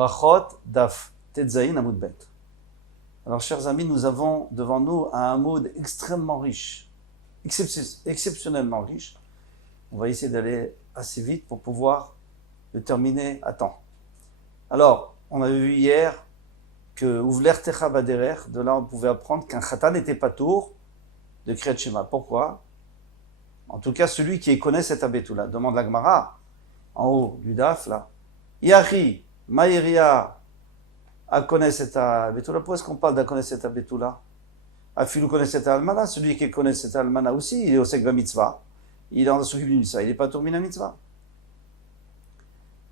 Brachot Daf Tetzaïn Amoud Bet. Alors, chers amis, nous avons devant nous un Hamoud extrêmement riche, exceptionnellement riche. On va essayer d'aller assez vite pour pouvoir le terminer à temps. Alors, on avait vu hier que Ouvler Techa Baderer, de là on pouvait apprendre qu'un Khatan n'était pas tour de Kriyat Shema. Pourquoi? En tout cas, celui qui connaît cette Abetula. Demande la Gemara, en haut du Daf, là. Yahi, Maïria, a connaît cette Abetula. Pourquoi est-ce qu'on parle d'A connaît cette Abetula? Afilou connaît cette Almana. Celui qui connaît cette Almana aussi, il est au Sekva Mitzvah. Il est en dessous du Mitzvah. Il n'est pas tour Mina Mitzvah.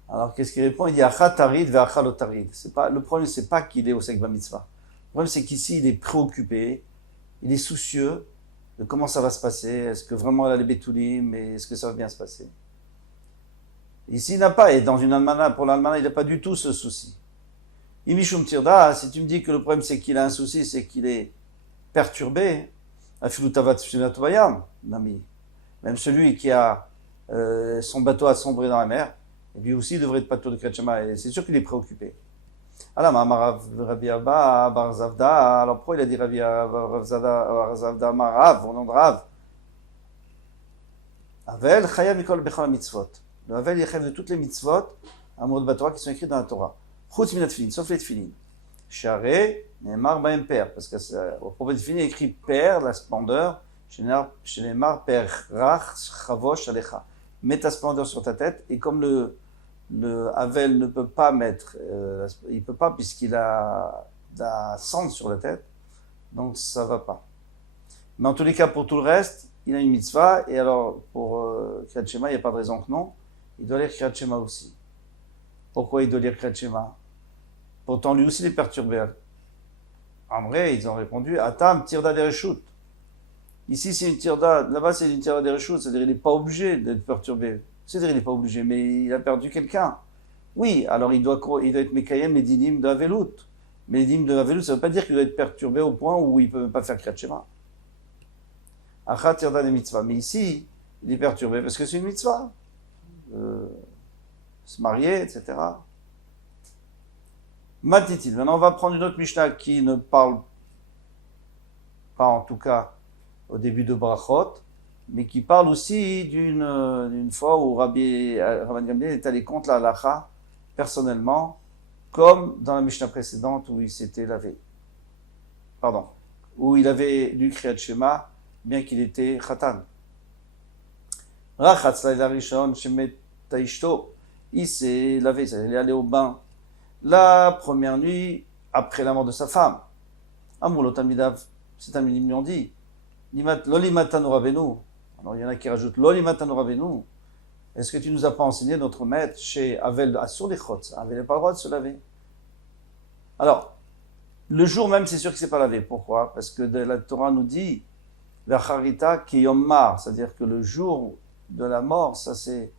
Alors, qu'est-ce qu'il répond? Il dit Acha Tarid ve Acha Lotarid. Le problème, c'est pas qu'il est au Sekva Mitzvah. Le problème, c'est qu'ici, il est préoccupé, il est soucieux de comment ça va se passer. Est-ce que vraiment elle a les Betoulim, et est-ce que ça va bien se passer? Ici, il n'a pas, et dans une Almana, pour l'Almana, il n'a pas du tout ce souci. Imishum Tirda, si tu me dis que le problème, c'est qu'il a un souci, c'est qu'il est perturbé, Afilou Tavat Shunatobayam, Nami. Même celui qui a son bateau a sombré dans la mer, et lui aussi devrait être pas tour de Kriyat Shema, et c'est sûr qu'il est préoccupé. Alors, Rabbi Abba, Bar Zavda, alors pourquoi il a dit Rabbi Zavda, Marav, au nom de Rav? Avel, Chaya Mikol Bechol Mitzvot. Le Avel, il rêve de toutes les mitzvot, à mot de Batora, qui sont écrites dans la Torah. Chutz minat filin, sauf les tefilin. Share, Neymar, Baem Père, parce qu'au propos de tefilin, il écrit Père, la splendeur, chez Neymar, Père, Rach, Chavosh, Alecha. Mets ta splendeur sur ta tête, et comme le Havel ne peut pas mettre, il peut pas puisqu'il a de la cendre sur la tête, donc ça va pas. Mais en tous les cas, pour tout le reste, il a une mitzvah, et alors pour Kriyat Shema, il n'y a pas de raison que non, il doit lire Kriyat Shema aussi. Pourquoi il doit lire Kriyat Shema? Pourtant, lui aussi, il est perturbé. En vrai, ils ont répondu, Atam, tirda de reshut. Ici, c'est une tirda, là-bas, c'est une tirda de reshut, c'est-à-dire il n'est pas obligé d'être perturbé. C'est-à-dire il n'est pas obligé, mais il a perdu quelqu'un. Oui, alors il doit être Mekayem les dinim de Havelut. Mais les dinim de Havelut, ça ne veut pas dire qu'il doit être perturbé au point où il ne peut même pas faire Kriyat Shema. Achat tirda de mitzvah. Mais ici, il est perturbé parce que c'est une mitzvah. Se marier, etc. Matitil. Maintenant, on va prendre une autre Mishnah qui ne parle pas, en tout cas, au début de Brachot, mais qui parle aussi d'une fois où Rabban Gamliel est allé contre la halacha, personnellement, comme dans la Mishnah précédente où il s'était lavé. Pardon. Où il avait lu Kriyat Shema, bien qu'il était Khatan. Rachatz laïla rishon shemet taishto. Il s'est lavé, il est allé au bain la première nuit après la mort de sa femme. Amoulo Talmidav, ces Talmidim lui ont dit Lolimatanu Rabenu. Alors il y en a qui rajoutent Lolimatanu Rabenu. Est-ce que tu nous as pas enseigné notre maître chez Avel Asur Lichot? Avel n'a pas le droit de se laver. Alors, le jour même, c'est sûr qu'il ne s'est pas lavé. Pourquoi? Parce que la Torah nous dit Vacharita Kiyomar, c'est-à-dire que le jour de la mort, ça c'est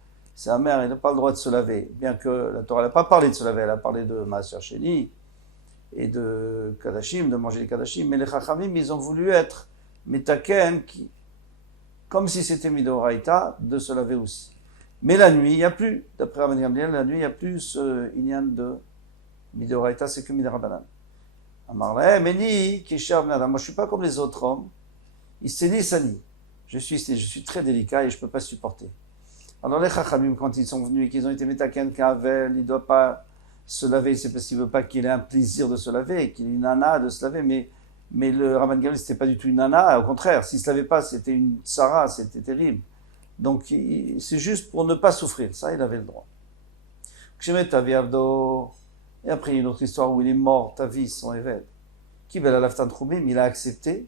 amer, il n'a pas le droit de se laver. Bien que la Torah n'a pas parlé de se laver, elle a parlé de Maaser Sheni et de Kadashim, de manger les Kadashim, mais les Chachamim, ils ont voulu être Metaken, comme si c'était Midoraita, de se laver aussi. Mais la nuit, il n'y a plus, d'après Rabban Gamliel, la nuit, il n'y a plus ce Inyan de Midoraita, c'est que Midarabanan. Amarle, Meni, Kishav Nadam, moi je ne suis pas comme les autres hommes, Isseni Sani, je suis très délicat et je ne peux pas supporter. Alors les Chachamim, quand ils sont venus et qu'ils ont été Metaken qu'Avel, il ne doit pas se laver, c'est parce qu'il ne veut pas qu'il ait un plaisir de se laver, qu'il ait une nana de se laver, mais le Rabban Gamliel, c'était pas du tout une nana, au contraire, s'il ne se lavait pas, c'était une Sarah, c'était terrible. Donc c'est juste pour ne pas souffrir, ça il avait le droit. Et après il y a une autre histoire où il est mort, Tavis, son évêque. Qui bel alaf Tanchumim, il a accepté,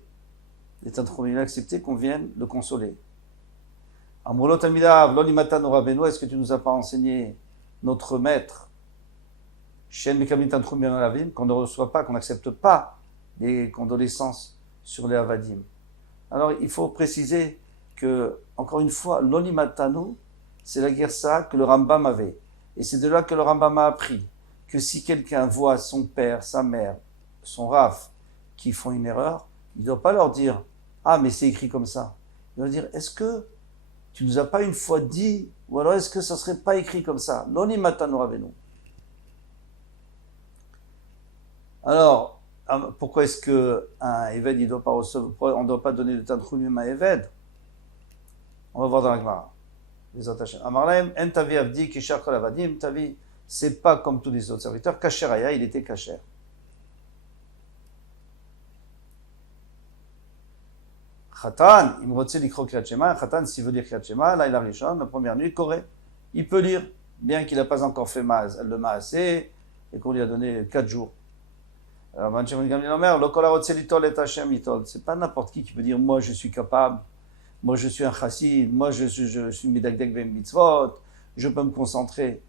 les Tanchumim, il a accepté qu'on vienne le consoler. Amrulot Amidav, Lolimatan Rabenu, est-ce que tu nous as pas enseigné notre maître, Shen Mekamim Tanchumim Alavim, qu'on ne reçoit pas, qu'on n'accepte pas les condoléances sur les Avadim? Alors il faut préciser que, encore une fois, l'Olimatanu, c'est la guersa que le Rambam avait. Et c'est de là que le Rambam a appris que si quelqu'un voit son père, sa mère, son Raf, qui font une erreur, il ne doit pas leur dire « Ah, mais c'est écrit comme ça ». Il doit dire « Est-ce que tu nous as pas une fois dit, ou alors est-ce que ça serait pas écrit comme ça? L'Olimatanu Rabenu ». Alors, pourquoi est-ce qu'un Eved, il doit pas recevoir, on ne doit pas donner le Tanchumim à Eved? On va voir dans la Gemara. Les attachés. Amarlaim, en tavi avdi, kishar kol avadim, tavi, c'est pas comme tous les autres serviteurs. Kasher aya, il était kasher. Khatan, il me retient l'ikro kriyat shema. Khatan, s'il veut dire kriyat shema, là, il a rishon, la première nuit, Koré. Il peut lire, bien qu'il n'a pas encore fait le maasé, et qu'on lui a donné 4 jours. Alors, Manchemon Gamliel Omer, lo kol harotze litol et Hashem itol. C'est pas n'importe qui peut dire, moi, je suis capable. Moi, je suis un chassid, moi, je suis midagdek ben mitzvot, je peux me concentrer.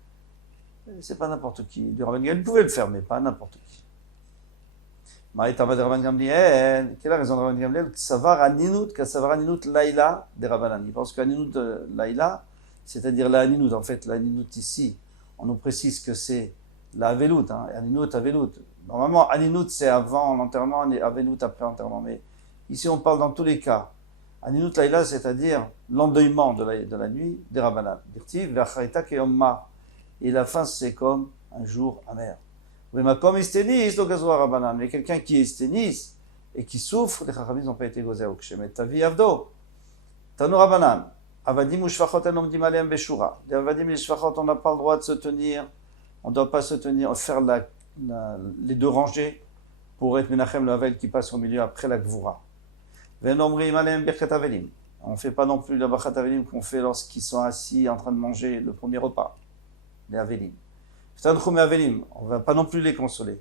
C'est pas n'importe qui. Du Rabban Gamliel, il pouvait le faire, mais pas n'importe qui. Maïtava de Rabban Gamliel, quelle est la raison de Rabban Gamliel? Savar aninut, savar aninut laïla de Rabbanani. Parce qu'aninut laïla, c'est-à-dire la aninut, en fait, la aninut ici, on nous précise que c'est la avelut, hein, aninut, avelut. Normalement, aninut, c'est avant l'enterrement, et avelut après l'enterrement. Mais ici, on parle dans tous les cas. Aninut laïla, c'est-à-dire l'endeuillement de la nuit des Rabbanan. Dirtiv, v'acharita keyomma. Et la fin, c'est comme un jour amer. Mais quelqu'un qui est sténis et qui souffre, les Chachamim n'ont pas été gozés au Kshemet Tavi Avdo. Tanu Rabbanan. Avadim ou Shfachot en omdim aleim beshura. Les Avadim et les Shfachot, on n'a pas le droit de se tenir. On ne doit pas se tenir, faire les 2 rangées pour être Menachem le Havel qui passe au milieu après la Gvura. On ne fait pas non plus la Bachat Avelim qu'on fait lorsqu'ils sont assis en train de manger le premier repas. Les Avelim. On ne va pas non plus les consoler.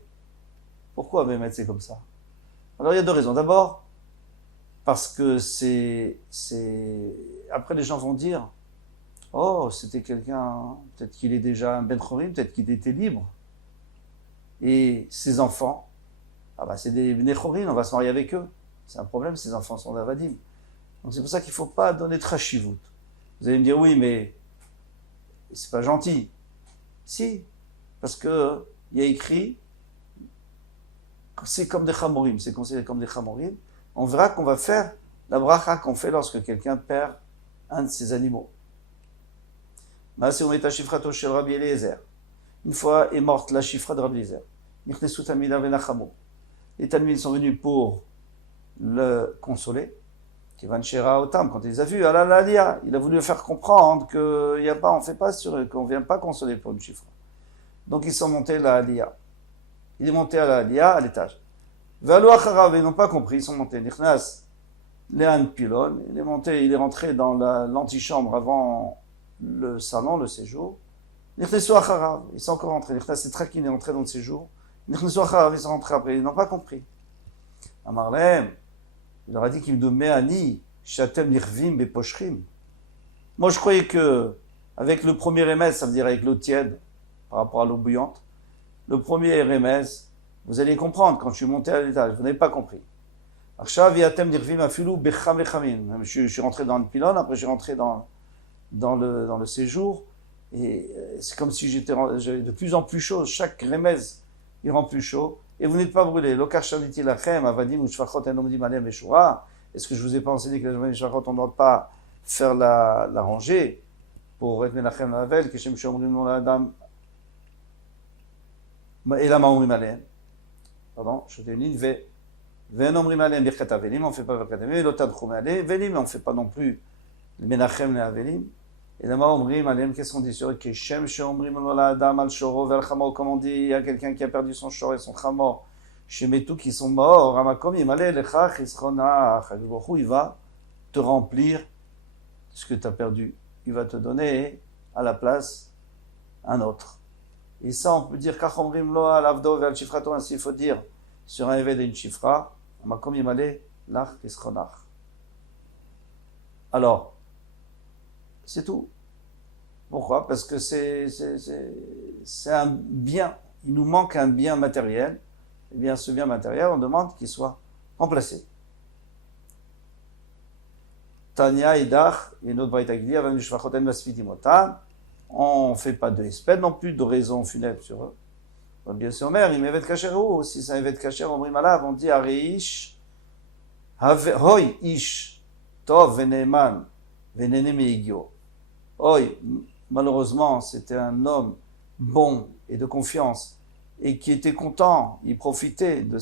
Pourquoi Bémet c'est comme ça? Alors il y a 2 raisons. D'abord, parce que après les gens vont dire, oh, c'était quelqu'un, peut-être qu'il est déjà un Ben Chorim, peut-être qu'il était libre. Et ses enfants, c'est des Ben Chorim, on va se marier avec eux. C'est un problème, ces enfants sont d'Avadim. Donc c'est pour ça qu'il ne faut pas donner de Trashivut. Vous allez me dire, oui, mais c'est pas gentil. Si, parce que il y a écrit, c'est comme des Chamorim, c'est considéré comme des Chamorim. On verra qu'on va faire la bracha qu'on fait lorsque quelqu'un perd un de ses animaux. Une fois est morte la chifra de Rabbi Eliezer. Les Talmidim sont venus pour le consoler. Kivan Shera Otam, quand il les a vus, il a voulu le faire comprendre qu'on ne fait pas qu'on ne vient pas consoler pour une chifra. Donc ils sont montés à la Aliyah. Il est monté à la Aliyah, à l'étage. Valo Acharav, ils n'ont pas compris, ils sont montés. Nichnas, Léan Pilon, il est rentré dans l'antichambre avant le salon, le séjour. Nichnesu Acharav, ils sont encore rentrés. Nichnas, c'est Trakin, il est rentré dans le séjour. Nichnesu Acharav, ils sont rentrés après, ils n'ont pas compris. Amarlem, il leur a dit qu'il me donnait Ani, Shatem Nirvim Beposhrim. Moi, je croyais que, avec le premier remède, ça veut dire avec l'eau tiède, par rapport à l'eau bouillante, le premier remède, vous allez comprendre quand je suis monté à l'étage, vous n'avez pas compris. Je suis rentré dans le pylône, après je suis rentré dans le séjour, et c'est comme si j'étais de plus en plus chaud, chaque remède, il rend plus chaud, et vous n'êtes pas brûlé. Est-ce que je vous ai pas enseigné que on ne doit pas faire la rangée pour être Menachem Havel, que Shem Shomrim la Adam et la Maomrim Aleem. Pardon, je t'ai dit Ven Omrim Aleem Birkat Avelim, on ne fait pas Birkat Avelim, l'Otad Chum Aleem, Velim, on ne fait pas non plus le Menachem le Avelim. Et la Maomrim Aleem, qu'est-ce qu'on dit sur eux? Que Shem Shomrim la Adam al Shoro vers Chamo, comme on dit, il y a quelqu'un qui a perdu son Shor et son Chamo. Chez Metou qui sont morts, Ramakom, il va te remplir ce que tu as perdu. Il va te donner à la place un autre. Et ça, on peut dire, Kachomrim lo al avdo ve'al shifrato, ainsi il faut dire sur un évêque et une chifra, Ramakom, il lach ischonach. Alors, c'est tout. Pourquoi? Parce que c'est un bien. Il nous manque un bien matériel. Eh bien, ce bien matériel, on demande qu'il soit remplacé. Tanya Idach, et notre braïta qui dit, on ne fait pas de espèces non plus, de raison funèbre sur eux. Donc, bien sûr, mère, il m'évête cacher ou si c'est un évêque cacher, on dit Areish, Hoi Ish, Tov Veneman, Venene Meigio. Hoi, malheureusement, c'était un homme bon et de confiance et qui était content, il profitait de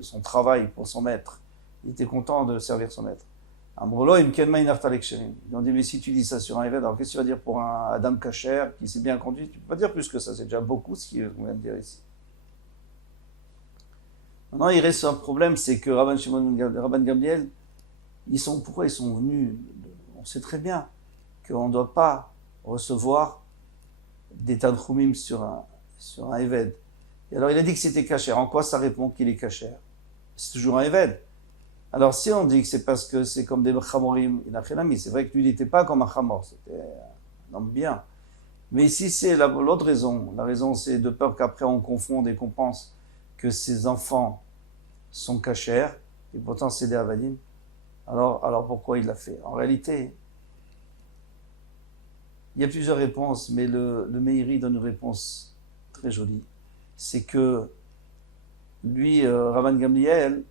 son travail pour son maître. Il était content de servir son maître. Ils ont dit, mais si tu dis ça sur un Eved, alors qu'est-ce que tu vas dire pour un Adam Kacher qui s'est bien conduit? Tu ne peux pas dire plus que ça, c'est déjà beaucoup ce qu'on vient de dire ici. Maintenant, il reste un problème, c'est que Rabban Gamliel, pourquoi ils sont venus? On sait très bien qu'on ne doit pas recevoir des tanchumim sur un Eved. Et alors, il a dit que c'était Kacher. En quoi ça répond qu'il est Kacher? C'est toujours un Eved. Alors, si on dit que c'est parce que c'est comme des chamorim, c'est vrai que lui, il n'était pas comme un chamor, c'était un homme bien. Mais ici, c'est l'autre raison. La raison, c'est de peur qu'après on confonde et qu'on pense que ces enfants sont cachers, et pourtant c'est des avadim. Alors pourquoi il l'a fait? En réalité, il y a plusieurs réponses, mais le Meiri donne une réponse très jolie. C'est que lui, Rabban Gamliel,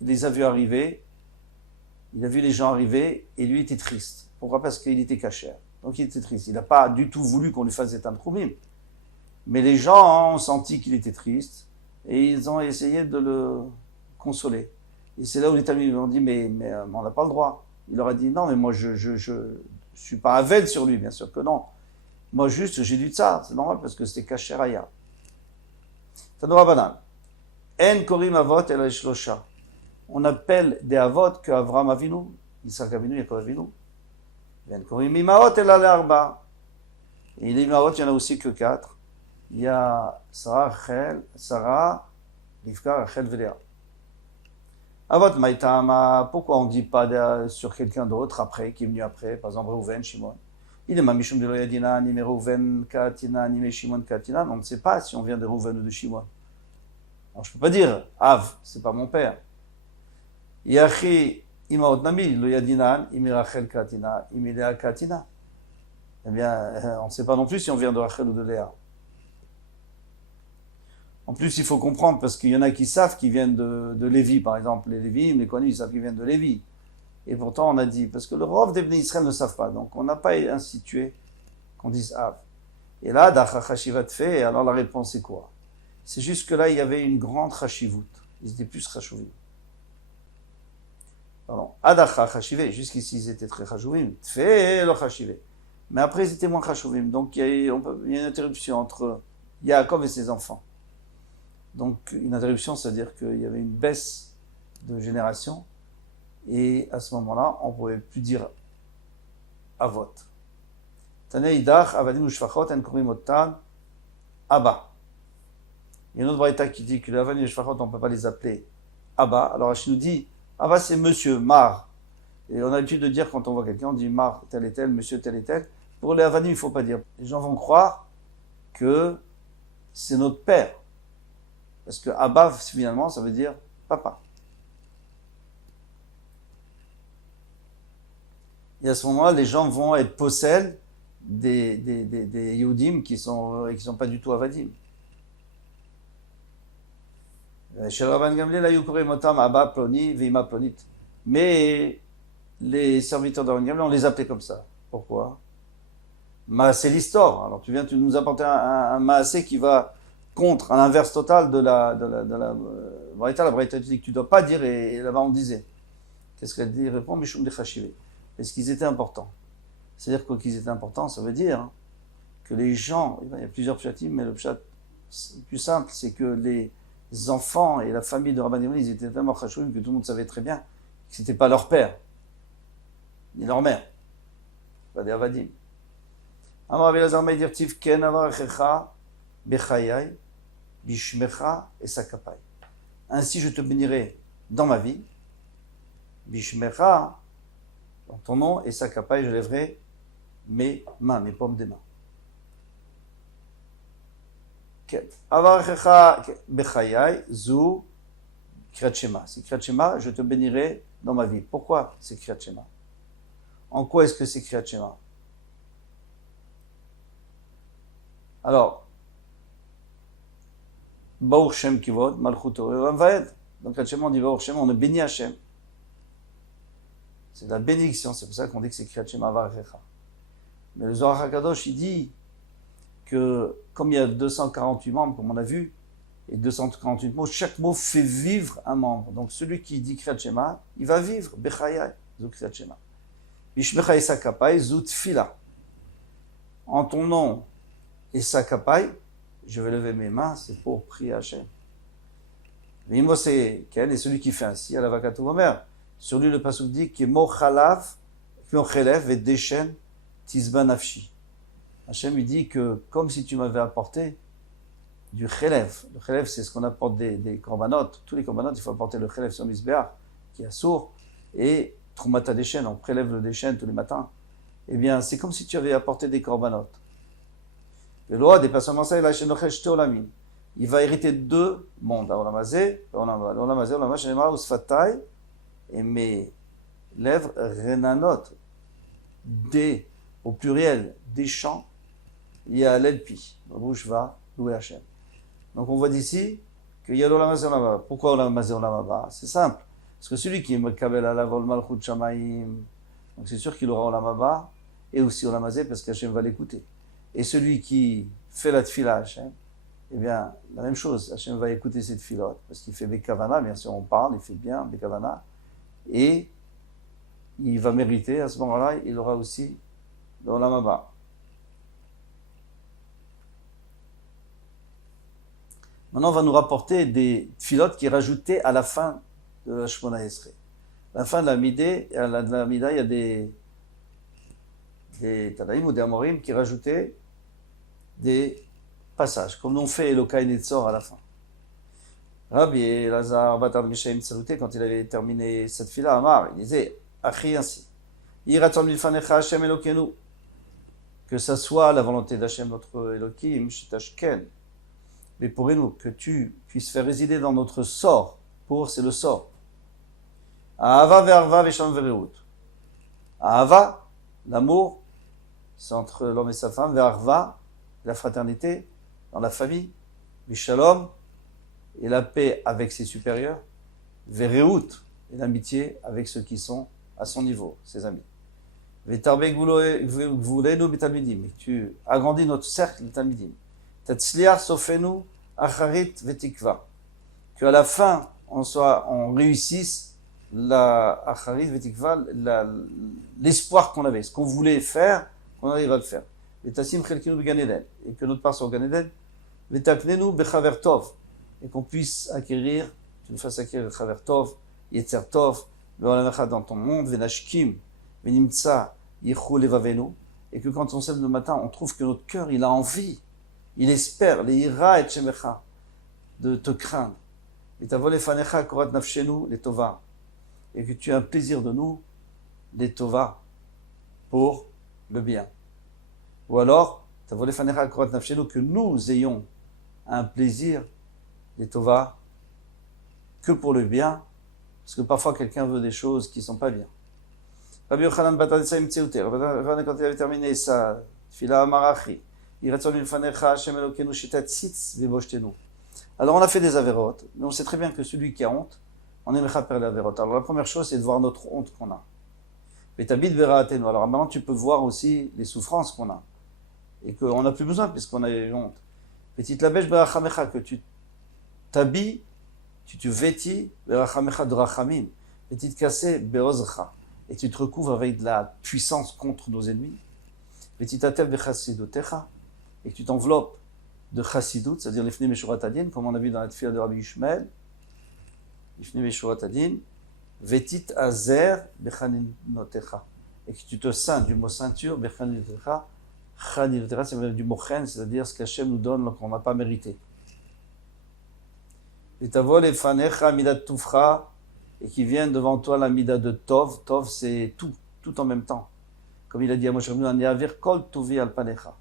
il les a vus arriver, il a vu les gens arriver, et lui était triste. Pourquoi? Parce qu'il était caché. Donc il était triste. Il n'a pas du tout voulu qu'on lui fasse des tanchumim. Mais les gens ont senti qu'il était triste, et ils ont essayé de le consoler. Et c'est là où les talmidim lui ont dit, mais on n'a pas le droit. Il leur a dit, non, mais moi je suis pas aveugle sur lui, bien sûr que non. Moi juste, j'ai dit ça, c'est normal, parce que c'était caché Raya. Tanoura Banan. En korim avot el shlosha. On appelle des avot que Avram Avinu, Yitzhak Avinu, Yaakov Avinu. En korim imaot el arba. Et les imaot, il y en a aussi que 4. Il y a Sarah, Rivka, Rachel, Léa. Avot Maïtama, pourquoi on ne dit pas sur quelqu'un d'autre après, qui est venu après, par exemple Reuven, Shimon? Il est Mamishum de Loyadina, ni Reuven, Katina, ni Shimon, Katina. On ne sait pas si on vient de Reuven ou de Shimon. Alors je ne peux pas dire, Av, c'est pas mon père. Yachi, Imaot Nami, Loyadinan, Imi Rachel, Katina, Imi Léa, Katina. Eh bien, on ne sait pas non plus si on vient de Rachel ou de Léa. En plus, il faut comprendre, parce qu'il y en a qui savent qu'ils viennent de Lévi, par exemple. Les Lévi, les connus, ils savent qu'ils viennent de Lévi. Et pourtant, on a dit, parce que le rov des Bnei Israël ne savent pas, donc on n'a pas institué qu'on dise Av. Et là, Dacha Chashivat fait, et alors la réponse est quoi? C'est juste que là, il y avait une grande Chashivut. Ils étaient plus Chashuvim. Pardon. Adacha Chashivé, jusqu'ici, ils étaient très Chashuvim. Tfé le Chashivé. Mais après, ils étaient moins Chashuvim. Donc, il y a une interruption entre Yaakov et ses enfants. Donc, une interruption, c'est-à-dire qu'il y avait une baisse de génération. Et à ce moment-là, on ne pouvait plus dire Avot. Taneidach, Avadim ou Shfachot, en Kurim Otan, Abba. Il y a une autre braïta qui dit que les Avadim et Shfachot, on ne peut pas les appeler Abba. Alors, Rachid nous dit, Abba, c'est monsieur, Mar. Et on a l'habitude de dire, quand on voit quelqu'un, on dit Mar, tel et tel, monsieur, tel et tel. Pour les Avadim, il ne faut pas dire. Les gens vont croire que c'est notre père. Parce que Abba, finalement, ça veut dire papa. Et à ce moment-là, les gens vont être possèdes des Yehudim qui sont pas du tout Avadim. Chez Rabban Gamliel, là, Yukurim Otam, Abba, Ploni, Vima, Plonit. Mais les serviteurs de Rabban Gamliel, on les appelait comme ça. Pourquoi? Maasé l'histoire. Alors tu viens, tu nous apporter un Maasé qui va contre, à l'inverse total de la Braïta. La Braïta dit que tu ne dois pas dire, et là-bas on disait. Qu'est-ce qu'elle dit? Il répond, Mishum de Chashivé. Est-ce qu'ils étaient importants? C'est-à-dire quoi qu'ils étaient importants, ça veut dire que les gens, il y a plusieurs pshatim, mais le pshat le plus simple, c'est que les enfants et la famille de Rabban Gamliel, ils étaient tellement chashuvim que tout le monde savait très bien que ce n'était pas leur père, ni leur mère, pas des avadim. Amar Rabbi Elazar Meir dirtiv ken avarecha bechayai bishmecha et sakapai. Ainsi je te bénirai dans ma vie, bishmecha, dans ton nom, et sakapai, je lèverai mes mains, mes paumes des mains. Avarecha bechayai zu kriyat shema. C'est kriyat shema, je te bénirai dans ma vie. Pourquoi c'est kriyat shema? En quoi est-ce que c'est kriyat shema? Alors, Baruch Shem Kivod, Malchut Olam Vaed. Donc, kriyat shema, on dit Baruch Shem, on est béni Hashem. C'est de la bénédiction, c'est pour ça qu'on dit que c'est kriyat shema avarecha. Mais le Zohar HaKadosh, il dit que comme il y a 248 membres, comme on a vu, et 248 mots, chaque mot fait vivre un membre. Donc celui qui dit Kriyat Shema, il va vivre, Bechayai, Zu Kriyat Shema. Bishmecha Esakapai, Zu Tfila. En ton nom, Esakapai, je vais lever mes mains, c'est pour prier à Hachem. Et celui qui fait ainsi, à la Vakatu Omer, sur lui le pasuk dit que Mochalav, Mochelev et Deshen, Tizba Nafshi. Hachem lui dit que comme si tu m'avais apporté du Chelev. Le Chelev, c'est ce qu'on apporte des corbanotes. Tous les corbanotes, il faut apporter le Chelev sur Misbéach, qui est sourd, et Trumata Deshen, on prélève le Deshen tous les matins. Eh bien, c'est comme si tu avais apporté des corbanotes. Le roi des passements, il va hériter deux mondes, et mes lèvres renanot, des, au pluriel, des chants, il y a l'elpi, ma bouche va louer Hachem. Donc on voit d'ici qu'il y a l'olam hazeh olam haba. Pourquoi olam hazeh olam haba? C'est simple, parce que celui qui est mekabel alav ol malchut shamayim, donc c'est sûr qu'il aura olam haba, et aussi olam hazeh, parce qu'Hachem va l'écouter. Et celui qui fait la tfila Hachem, eh bien, la même chose, Hachem va écouter cette filote, parce qu'il fait Bekavana, bien sûr on parle, il fait bien Bekavana, et il va mériter, à ce moment-là, il aura aussi l'Olam Haba. Maintenant, on va nous rapporter des filotes qui est rajoutées à la fin de la Shemona Esrei. À la fin de la Midé, à la Mida, il y a des Tanaïm ou des Amorim qui rajoutaient des passages, comme l'ont fait Elokai Netzor à la fin. Rabbi Elazar Batar Mishaim Tsalouté, quand il avait terminé cette fila, Amar, il disait, Achi ainsi, Yiratzon milfanecha Hashem Elokenu, que ça soit la volonté d'Hachem notre Elohim, Shitashken, mais pour nous, que tu puisses faire résider dans notre sort, pour c'est le sort. Ahava ve'arva ve'sham ve'reut. Ahava, l'amour, c'est entre l'homme et sa femme, ve'arva, la fraternité, dans la famille, Vishalom, et la paix avec ses supérieurs, Vereut, et l'amitié avec ceux qui sont à son niveau, ses amis. Vetarbe gvulenu betalmidim, et tu agrandis notre cercle de talmidim. Tatzliar sofenu acharit vetikva, qu'à la fin on réussisse la acharit vetikva, l'espoir qu'on avait, ce qu'on voulait faire, qu'on arrive à le faire. Vetasim chelkinu began Eden, et que notre part soit au Gan Eden. Vetaknenu bechaver tov, et qu'on puisse acquérir, tu nous fasses acquérir chaver tov, yetzer tov, ve'olamacha dans ton monde, venashkim, venimtsa, yichou levavenu, et que quand on se lève le matin, on trouve que notre cœur, il a envie, il espère, les ira et shemecha, de te craindre. Et ta volefanecha korat nafshenu, les tova, et que tu as un plaisir de nous, les tova, pour le bien. Ou alors, ta volefanecha korat nafshenu, que nous ayons un plaisir, les tova, que pour le bien, parce que parfois quelqu'un veut des choses qui ne sont pas bien. Rabbi Yochanan Batar Nisaim Tseouté, quand il avait terminé sa fila Amarachi, alors on a fait des avérotes, mais on sait très bien que celui qui a honte, on aimerait perdre les avérotes. Alors la première chose, c'est de voir notre honte qu'on a. Alors maintenant, tu peux voir aussi les souffrances qu'on a, et qu'on n'a plus besoin, puisqu'on a eu honte. Petite labèche berachamecha, que tu t'habilles, tu te vêtis, berachamecha de rachamim, petite cassée beozcha, et tu te recouvres avec de la puissance contre nos ennemis. Petite atef bechassidotecha, et que tu t'enveloppes de chassidut, c'est-à-dire l'ifni meshurat adin, comme on a vu dans la tefila de Rabbi Yishmael, l'ifni meshurat adin, vetit azer bechaninotecha, et que tu te ceins du mot ceinture, bechaninotecha, chaninotecha, c'est du mot chen, c'est-à-dire ce qu'Hachem nous donne qu'on n'a pas mérité. Et tavol efanecha midat tufra, et qui vient devant toi la mida de tov, tov c'est tout en même temps. Comme il a dit à Moshe Rabbeinu, Aniavir kol tuvi al panecha,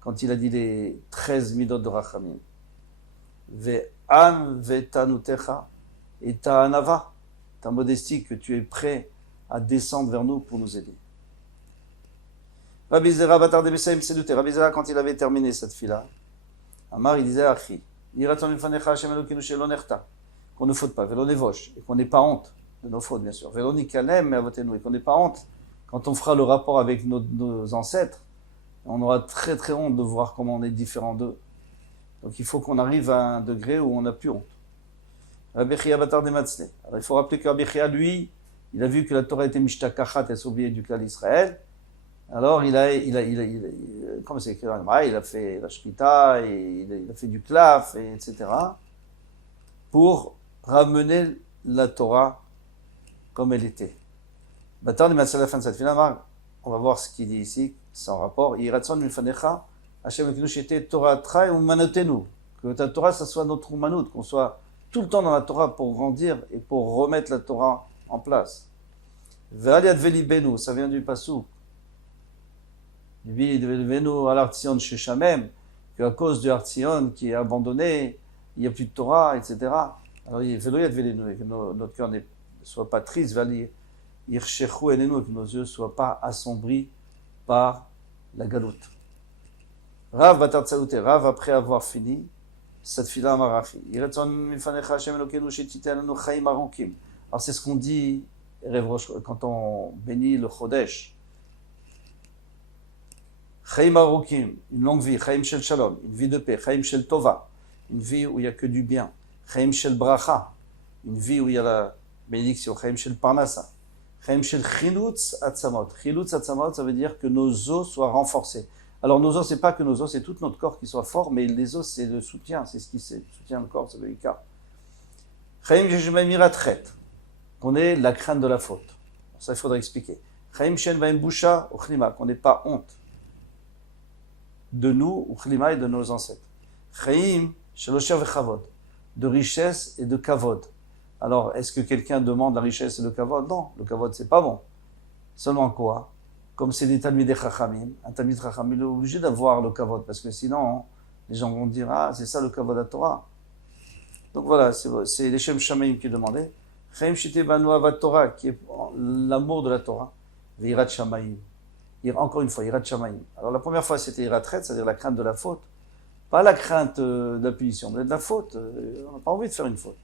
quand il a dit les 13 midot de Rachamim. Ve'an ve'tanutecha, et ta anava, ta modestie, que tu es prêt à descendre vers nous pour nous aider. Rabbi Zera Batar de Besaim Seduté, Rabbi Zera, quand il avait terminé cette fila, Amar, il disait, Achi, Yiraton mifanecha Hashem Elokeinu shelo nechta, qu'on ne faute pas, velo nevosh, et qu'on n'ait pas honte de nos fautes, bien sûr, velo nikalem me'avotenu, et qu'on n'ait pas honte quand on fera le rapport avec nos ancêtres, On aura très très honte de voir comment on est différent d'eux. Donc il faut qu'on arrive à un degré où on n'a plus honte. Rabbi Chia Batar de Matzne. Alors il faut rappeler que Rabbi Chia, lui, il a vu que la Torah était mishtakachat, elle s'est oubliée du clan d'Israël. Alors comme c'est écrit dans le Maï, il a fait la Shkita, il a fait du klaf, etc. pour ramener la Torah comme elle était. Batar de Matzne, à la fin de cette fila, on va voir ce qu'il dit ici, sans rapport. Yiratson milfanecha, Hashem Ekinosh était Torah Tra ou Manotenu. Que ta Torah, ça soit notre Manout, qu'on soit tout le temps dans la Torah pour grandir et pour remettre la Torah en place. Ve'aliad velibenu, ça vient du Pasuk. Velibenu al Artzion Sheshamem, qu'à cause du Artzion qui est abandonné, il n'y a plus de Torah, etc. Alors, ve'loyad velinu, que notre cœur ne soit pas triste, Yirshechu enenu, que nos yeux ne soient pas assombris par la galoute. Rav Batar Tsalouté, Rav, après avoir fini cette fila Marachi, alors c'est ce qu'on dit quand on bénit le Chodesh. Chaim Arukim, une longue vie, Chaim Shel Shalom, une vie de paix, Chaim Shel Tova, une vie où il n'y a que du bien, Chaim Shel Bracha, une vie où il y a la bénédiction, Chaim Shel Parnasa, Chaim Shel Chilutz Atzamot. Chilutz Atzamot, ça veut dire que nos os soient renforcés. Alors nos os, c'est pas que nos os, c'est tout notre corps qui soit fort, mais les os, c'est le soutien, c'est ce qui soutient le corps, c'est le Ika. Chaim Shel Miratchet, qu'on ait la crainte de la faute. Ça, il faudrait expliquer. Chaim Shel Vaim Busha Uchlima, qu'on n'ait pas honte de nous, Uchlima, et de nos ancêtres. Chaim Shel Osher Vechavod, de richesse et de kavod. Alors, est-ce que quelqu'un demande la richesse et le kavod? Non, le kavod, c'est pas bon. Seulement quoi? Comme c'est des talmidei chachamim, un talmid chacham, il est obligé d'avoir le kavod, parce que sinon, les gens vont dire, ah, c'est ça le kavod à Torah. Donc voilà, c'est les Shem Shamaim qui demandaient. Chaim shite banu avat Torah, qui est l'amour de la Torah. Yirat Shamaim. Encore une fois, Yirat Shamaim. Alors la première fois, c'était Yirat Chet, c'est-à-dire la crainte de la faute. Pas la crainte de la punition, mais de la faute. On n'a pas envie de faire une faute.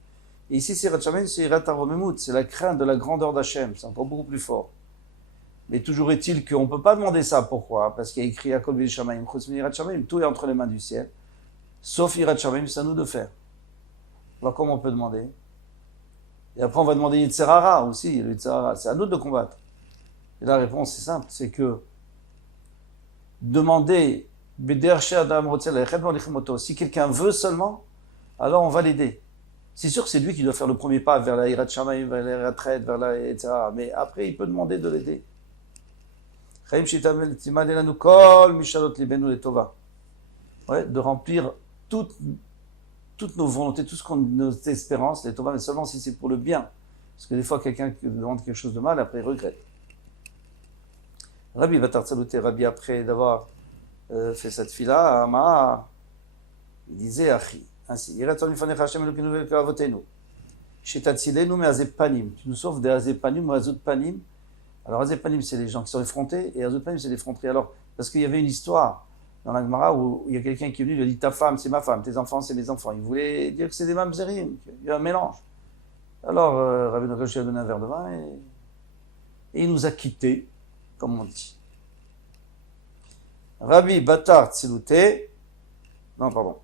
Et ici, c'est Yirat Shamaim, c'est Yirat Aromemut, c'est la crainte de la grandeur d'Hachem. C'est encore beaucoup plus fort. Mais toujours est-il qu'on ne peut pas demander ça. Pourquoi? Parce qu'il y a écrit à Kol Shamaim, Yirat Shamaim, tout est entre les mains du ciel. Sauf Yirat Shamaim, c'est à nous de faire. Alors comment on peut demander? Et après on va demander Yitzhara aussi, le Yitzhara, c'est à nous de combattre. Et la réponse c'est simple, c'est que demander si quelqu'un veut seulement, alors on va l'aider. C'est sûr que c'est lui qui doit faire le premier pas vers la Yirat Shamaim, vers la retraite, vers la etc. Mais après il peut demander de l'aider. Ouais, de remplir toutes nos volontés, tout ce qu'on nos espérances, les Tova, mais seulement si c'est pour le bien. Parce que des fois, quelqu'un qui demande quelque chose de mal, après, il regrette. Rabbi Batar Tsalouté, Rabbi, après d'avoir fait cette fila, Amar, il disait, Achi, ainsi, Yiraton Mifanecha Hashem Elokenu Ve'Kavotenu, Shetatzilenu Me'azepanim, tu nous sauves des Azepanim ou Azutpanim. Alors, Azepanim, c'est les gens qui sont effrontés, et Azutpanim, c'est les effrontés. Alors, parce qu'il y avait une histoire dans la Gemara où il y a quelqu'un qui est venu, il a dit ta femme c'est ma femme, tes enfants c'est mes enfants. Il voulait dire que c'est des mamzerim, qu'il y a un mélange. Alors Rabbi Nakash a donné un verre de vin et il nous a quittés, comme on dit. Rabbi Batar Tzilouté, non pardon,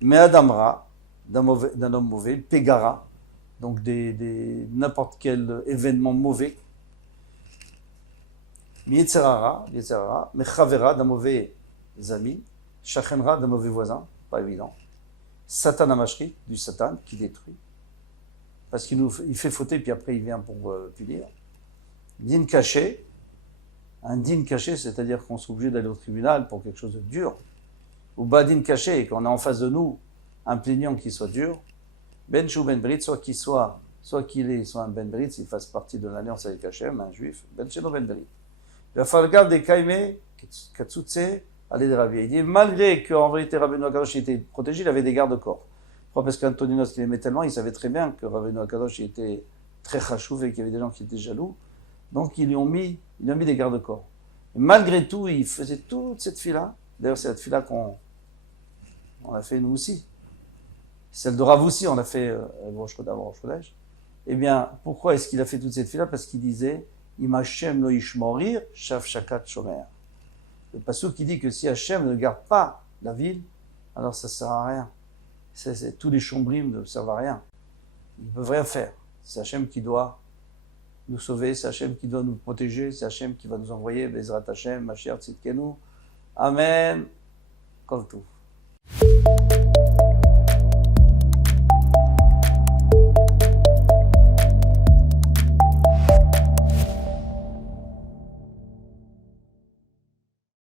mais Adamra, d'un homme mauvais, Pégara, donc n'importe quel événement mauvais. Yetzerara, mais Chavera, d'un mauvais amis, Shachenra, d'un mauvais voisin, pas évident. Satan Amashri, du Satan, qui détruit. Parce qu'il fait fauter, puis après il vient pour punir. Din caché, un din caché, c'est-à-dire qu'on soit obligé d'aller au tribunal pour quelque chose de dur. Ou badin caché, qu'on a en face de nous un plaignant qui soit dur. Ben Chou Ben Brit, soit qu'il est, soit un Ben Brit, s'il fasse partie de l'alliance avec Hachem, un juif. Ben Cheno Ben Brit. Le Falgav des Kaime, Katsutse, allez de Rabbi. Il dit, malgré qu'en vérité Rabbeinu Akadosh était protégé, il avait des gardes-corps. Pourquoi? Parce qu'Antoninos qui l'aimait tellement, il savait très bien que Rabbeinu Akadosh était très chachouv et qu'il y avait des gens qui étaient jaloux. Donc il lui a mis des garde-corps. Et malgré tout, il faisait toute cette fila. D'ailleurs, c'est cette fila qu'on a fait nous aussi. Celle de Rav aussi, on a fait Rosh Chodesh. Eh bien, pourquoi est-ce qu'il a fait toute cette fila? Parce qu'il disait, Imachem lo ishmorir, shav shakat shomer. le passage qui dit que si Hachem ne garde pas la ville, alors ça ne sert à rien. Tous les chombrim ne servent à rien. Ils ne peuvent rien faire. C'est Hachem qui doit nous sauver, c'est Hachem qui doit nous protéger, c'est Hachem qui va nous envoyer, Bezrat Hachem, Mashiach Tzidkenu. Amen. Kol Tov.